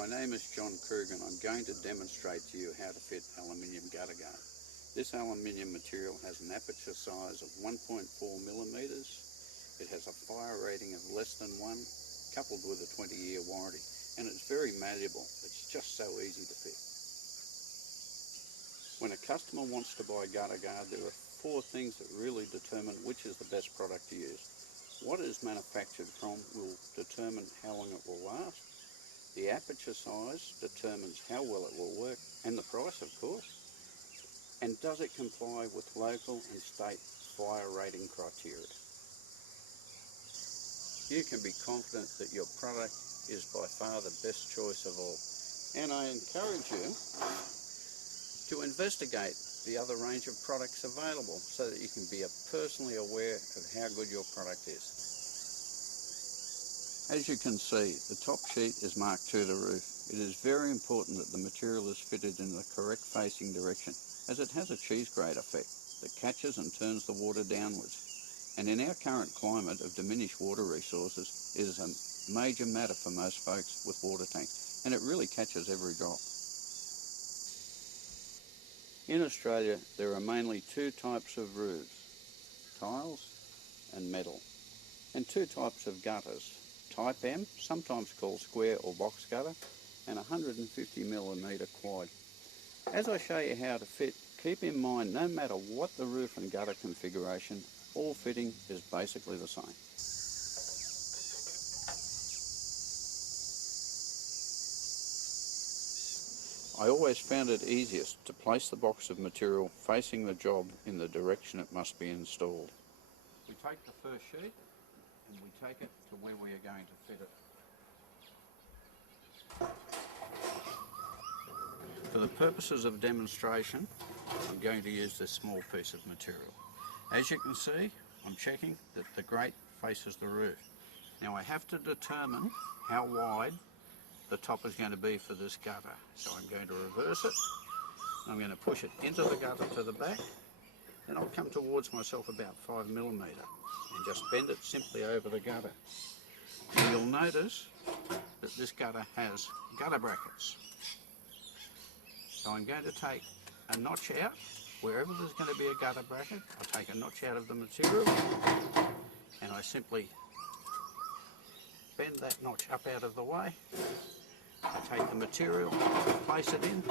My name is John Krug and I'm going to demonstrate to you how to fit aluminium gutter guard. This aluminium material has an aperture size of 1.4 millimeters. It has a fire rating of less than 1, coupled with a 20-year warranty, and it's very malleable. It's just so easy to fit. When a customer wants to buy gutter guard, there are 4 things that really determine which is the best product to use. What it is manufactured from will determine how long it will last. The aperture size determines how well it will work, and the price, of course. And does it comply with local and state fire rating criteria? You can be confident that your product is by far the best choice of all. And I encourage you to investigate the other range of products available so that you can be personally aware of how good your product is. As you can see, the top sheet is marked to the roof. It is very important that the material is fitted in the correct facing direction, as it has a cheese grate effect that catches and turns the water downwards. And in our current climate of diminished water resources, it is a major matter for most folks with water tanks, and it really catches every drop. In Australia, there are mainly 2 types of roofs, tiles and metal, and 2 types of gutters. Type M, sometimes called square or box gutter, and 150mm quad. As I show you how to fit, keep in mind no matter what the roof and gutter configuration, all fitting is basically the same. I always found it easiest to place the box of material facing the job in the direction it must be installed. We take the first sheet and we take it to where we are going to fit it. For the purposes of demonstration, I'm going to use this small piece of material. As you can see, I'm checking that the grate faces the roof. Now I have to determine how wide the top is going to be for this gutter. So I'm going to reverse it. I'm going to push it into the gutter to the back. Then I'll come towards myself about 5mm and just bend it simply over the gutter. And you'll notice that this gutter has gutter brackets. So I'm going to take a notch out. Wherever there's going to be a gutter bracket, I take a notch out of the material and I simply bend that notch up out of the way. I take the material, place it in,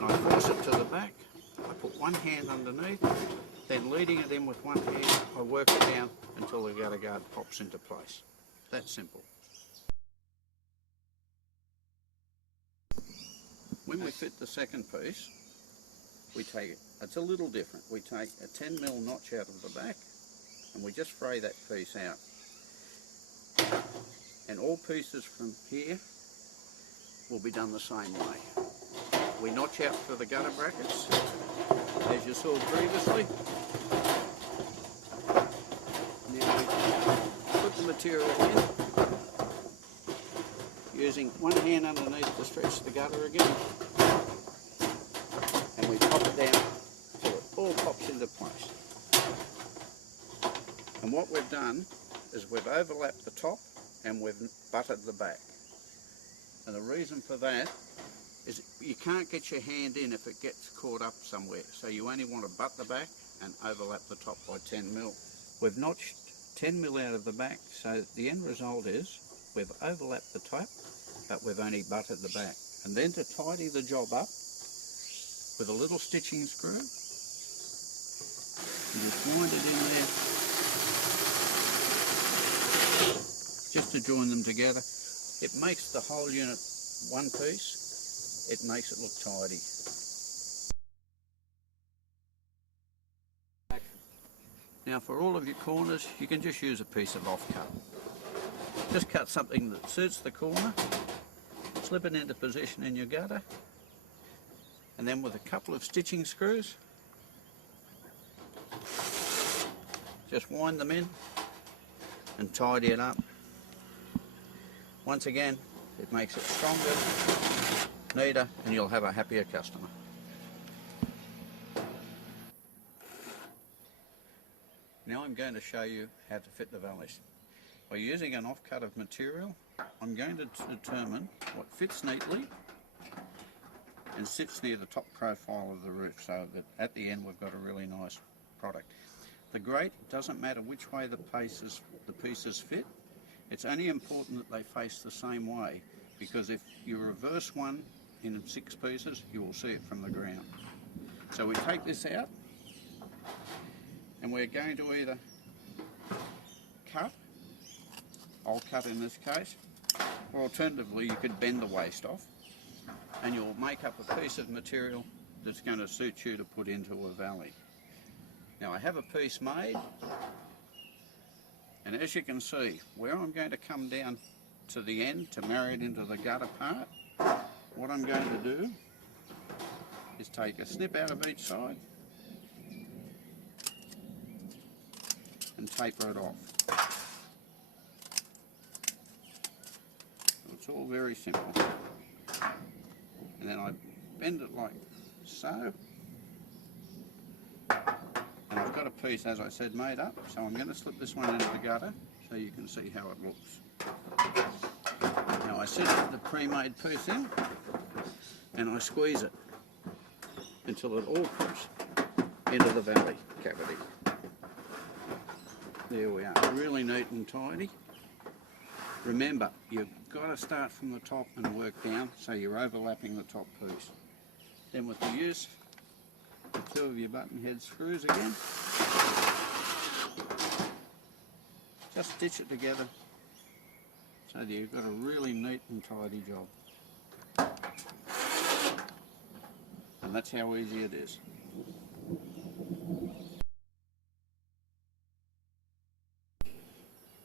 and I force it to the back. I put one hand underneath, then leading it in with one hand, I work it down until the gutter guard pops into place. That's simple. When we fit the second piece, we take it. It's a little different. We take a 10mm notch out of the back and we just fray that piece out. And all pieces from here will be done the same way. We notch out for the gutter brackets, as you saw previously. Now we put the material in, using one hand underneath to stretch the gutter again, and we pop it down till it all pops into place. And what we've done is we've overlapped the top and we've butted the back. And the reason for that is you can't get your hand in if it gets caught up somewhere. So you only want to butt the back and overlap the top by 10mm. We've notched 10mm out of the back, so the end result is we've overlapped the top, but we've only butted the back. And then to tidy the job up with a little stitching screw, you just wind it in there, just to join them together. It makes the whole unit one piece. It makes it look tidy. Now for all of your corners, you can just use a piece of offcut. Just cut something that suits the corner, slip it into position in your gutter, and then with a couple of stitching screws, just wind them in and tidy it up. Once again, it makes it stronger, neater, and you'll have a happier customer. Now I'm going to show you how to fit the valleys. By using an offcut of material, I'm going to determine what fits neatly and sits near the top profile of the roof, so that at the end we've got a really nice product. The grate, doesn't matter which way the pieces fit, it's only important that they face the same way, because if you reverse one in 6 pieces, you will see it from the ground. So we take this out, and we're going to either cut, I'll cut in this case, or alternatively you could bend the waste off, and you'll make up a piece of material that's going to suit you to put into a valley. Now I have a piece made, and as you can see, where I'm going to come down to the end to marry it into the gutter part, what I'm going to do is take a snip out of each side and taper it off. It's all very simple. And then I bend it like so. And I've got a piece, as I said, made up, so I'm going to slip this one into the gutter so you can see how it looks. Now I set the pre-made piece in and I squeeze it until it all puts into the valley cavity. There we are, really neat and tidy. Remember, you've got to start from the top and work down so you're overlapping the top piece. Then with the use of 2 of your button head screws again, just stitch it together so that you've got a really neat and tidy job. And that's how easy it is.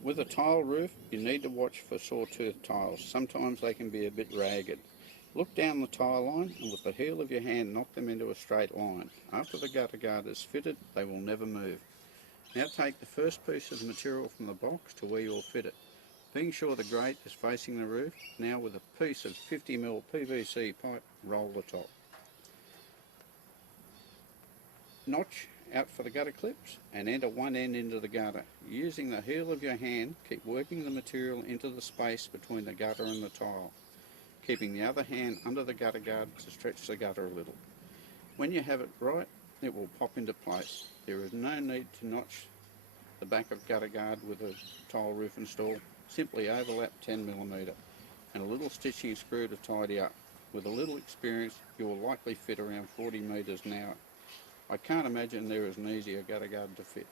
With a tile roof, you need to watch for sawtooth tiles. Sometimes they can be a bit ragged. Look down the tile line and with the heel of your hand knock them into a straight line. After the gutter guard is fitted, they will never move. Now take the first piece of material from the box to where you will fit it. Being sure the grate is facing the roof, now with a piece of 50mm PVC pipe, roll the top. Notch out for the gutter clips and enter one end into the gutter. Using the heel of your hand, keep working the material into the space between the gutter and the tile, keeping the other hand under the gutter guard to stretch the gutter a little. When you have it right, it will pop into place. There is no need to notch the back of gutter guard with a tile roof install. Simply overlap 10mm and a little stitching screw to tidy up. With a little experience, you will likely fit around 40 metres an hour. I can't imagine there is an easier gutter guard to fit.